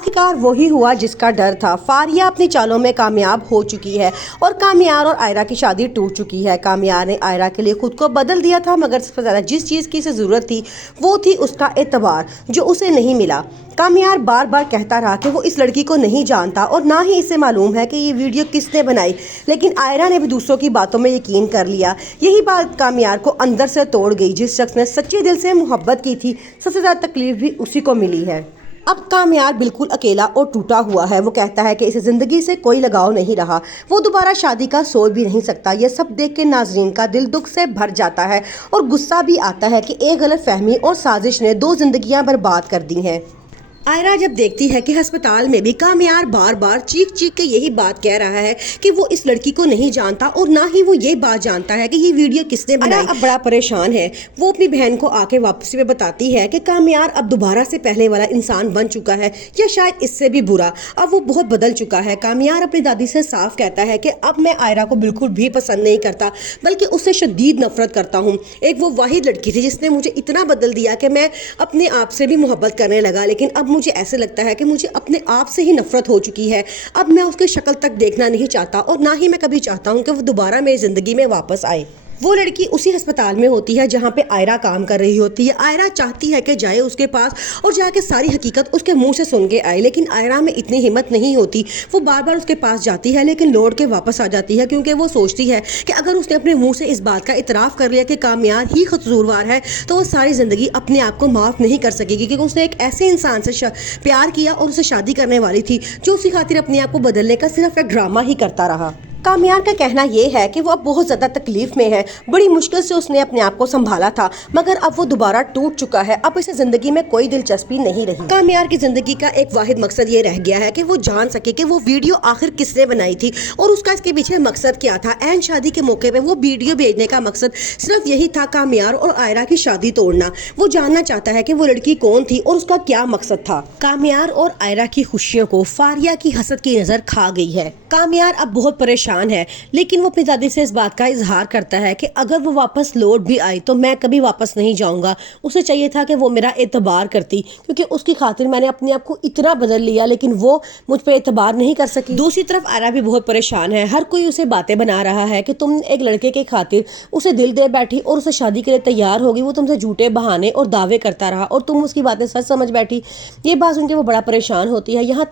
आखिरकार वही हुआ जिसका डर था। फारिया अपनी चालों में कामयाब हो चुकी है और कामियार और आयरा की शादी टूट चुकी है। कामियार ने आयरा के लिए खुद को बदल दिया था, मगर सबसे ज़्यादा जिस चीज़ की इसे ज़रूरत थी वो थी उसका एतबार, जो उसे नहीं मिला। कामियार बार बार कहता रहा कि वो इस लड़की को नहीं जानता और ना ही इसे मालूम है कि ये वीडियो किसने बनाई, लेकिन आयरा ने भी दूसरों की बातों में यकीन कर लिया। यही बात कामियार को अंदर से तोड़ गई। जिस शख्स ने सच्चे दिल से मोहब्बत की थी, सबसे ज़्यादा तकलीफ भी उसी को मिली है। अब कामियार बिल्कुल अकेला और टूटा हुआ है। वो कहता है कि इसे ज़िंदगी से कोई लगाव नहीं रहा, वो दोबारा शादी का सोच भी नहीं सकता। ये सब देख के नाजरीन का दिल दुख से भर जाता है और गुस्सा भी आता है कि एक गलत फहमी और साजिश ने 2 जिंदगियां बर्बाद कर दी हैं। आयरा जब देखती है कि अस्पताल में भी कामियार बार बार चीख चीख के यही बात कह रहा है कि वो इस लड़की को नहीं जानता और ना ही वो ये बात जानता है कि ये वीडियो किसने बनाई, अब बड़ा परेशान है। वो अपनी बहन को आके वापसी में बताती है कि कामियार अब दोबारा से पहले वाला इंसान बन चुका है, या शायद इससे भी बुरा। अब वो बहुत बदल चुका है। कामियार अपनी दादी से साफ कहता है कि अब मैं आयरा को बिल्कुल भी पसंद नहीं करता, बल्कि उससे शदीद नफरत करता हूँ। एक वो वाहिद लड़की थी जिसने मुझे इतना बदल दिया कि मैं अपने आप से भी मोहब्बत करने लगा, लेकिन अब मुझे ऐसे लगता है कि मुझे अपने आप से ही नफरत हो चुकी है। अब मैं उसकी शक्ल तक देखना नहीं चाहता और ना ही मैं कभी चाहता हूँ कि वो दोबारा मेरी ज़िंदगी में वापस आए। वो लड़की उसी अस्पताल में होती है जहाँ पे आयरा काम कर रही होती है। आयरा चाहती है कि जाए उसके पास और जाके सारी हकीकत उसके मुंह से सुन के आए, लेकिन आयरा में इतनी हिम्मत नहीं होती। वो बार बार उसके पास जाती है लेकिन लौट के वापस आ जाती है, क्योंकि वो सोचती है कि अगर उसने अपने मुंह से इस बात का इतराफ़ कर लिया कि कामियार ही कसूरवार है, तो वो सारी ज़िंदगी अपने आप को माफ़ नहीं कर सकेगी, क्योंकि उसने एक ऐसे इंसान से प्यार किया और उसे शादी करने वाली थी जो उसी खातिर अपने आप को बदलने का सिर्फ एक ड्रामा ही करता रहा। कामियार का कहना यह है कि वो अब बहुत ज़्यादा तकलीफ में है। बड़ी मुश्किल से उसने अपने आप को संभाला था, मगर अब वो दोबारा टूट चुका है। अब इसे ज़िंदगी में कोई दिलचस्पी नहीं रही। कामियार की ज़िंदगी का एक वाहिद मकसद ये रह गया है कि वो जान सके कि वो वीडियो आखिर किसने बनाई थी और उसका इसके पीछे मकसद क्या था। ऐन शादी के मौके पर वो वीडियो भेजने का मकसद सिर्फ यही था, कामियार और आयरा की शादी तोड़ना। वो जानना चाहता है कि वो लड़की कौन थी और उसका क्या मकसद था। कामियार और आयरा की खुशियों को फारिया की हसद की नज़र खा गई है। कामियार अब बहुत परेशान है, लेकिन वो अपनी दादी से इस बात का इजहार करता है कि अगर वो वापस लौट भी आई तो मैं कभी वापस नहीं जाऊंगा। उसे चाहिए था कि वो मेरा एतबार करती, क्योंकि उसकी खातिर मैंने अपने आप को इतना बदल लिया, लेकिन वो मुझ पर एतबार नहीं कर सकी। दूसरी तरफ आयरा भी बहुत परेशान है। हर कोई उसे बातें बना रहा है कि तुम एक लड़के के खातिर उसे दिल दे बैठी और उसे शादी के लिए तैयार होगी। वो तुमसे झूठे बहाने और दावे करता रहा और तुम उसकी बातें सच समझ बैठी। ये बात सुन के वो बड़ा परेशान होती है। यहाँ